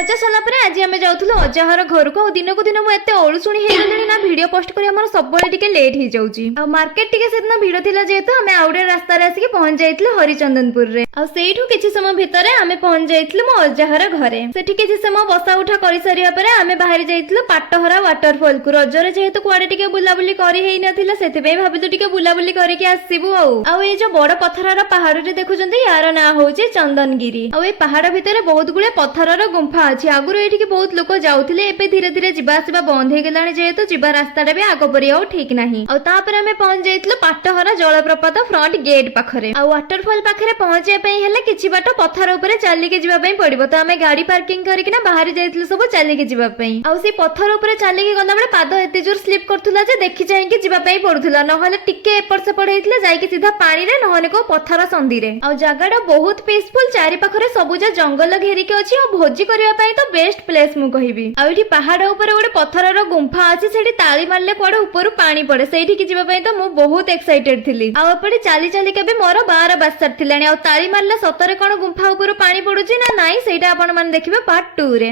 रज सरला आज आम जाऊँ अजाहर घर को दिन को दिन मुझे ओलुशुणी हो गली ना भिड पोस्ट कर सब लेट हो जाऊँगी मार्केट टी से भिड़ था जेहेतु आम आउे रास्त आसिक पहुंच जाइए हरिचंदनपुर रे आठू किसी समय भितर आम पहुंच जाइए मो अजाहर घरे से किसी समय बसा उठा कर सारा आम बाहरी जाइए पाटहरा वाटरफॉल को रजरे जेहेतु कुआडे टिके बुलाबुली करी हेई नथिला सेतिबे भाबिलु टिके बुलाबुली करके आसीबु आउ ए जो बड़ पत्थरर पहाड़ रे देखुचंती यार ना होची चंदनगिरी आउ ए पहाड़ भितर बहुत गुळे पत्थरर गुंफा अछि आगुरु एठिके बहुत लोक जाउथिले एबे धीरे धीरे जिबा आसीबा बंद हे गेलानी जेहेतु जिबा रास्ताटा बे आगो परि आउ ठीक नाही आउ तापर हमें पहुंच जाइतलो पाटहरा जलप्रपात फ्रंट गेट पाखरे आउ वाटरफॉल पाखरे पहुंचे पई हेले किछि बाट पत्थर ऊपर चली के जिबा पई पड़िबो तो हमें गाड़ी पार्किंग करके ना बाहर जाइतलो सब चली के जिबा पई आउ से पत्थर ऊपर चली के गला बेले पाद एते जोर स्लिप करथुला जे देखि चाहि के जिबा पई पड़ुथुला नहले टिके एपर से पड़ैतले जाई के सीधा पानी रे नहने को पत्थर संदी रे आउ जगाडा बहुत पीसफुल चारि पाखरे सबुजा जंगल घेरी के अछि और भोजी करिया पई तो बेस्ट प्लेस मु कहिबी आउ एठी पहाड़ ऊपर गोटे पत्थरर गुंफा अछि सेठी ताली मारले कोडे ऊपर पानी पड़े सेठी के जिबा पई तो मु बहुत एक्साइटेड थिली आउ एपटे चाली चाली के भी मोर 12 बास्तर थिलानी आउ ताली मारले सतरे कोन गुंफा ऊपर पानी पडुची ना नाही सेटा आपण माने देखिबे पार्ट 2 रे।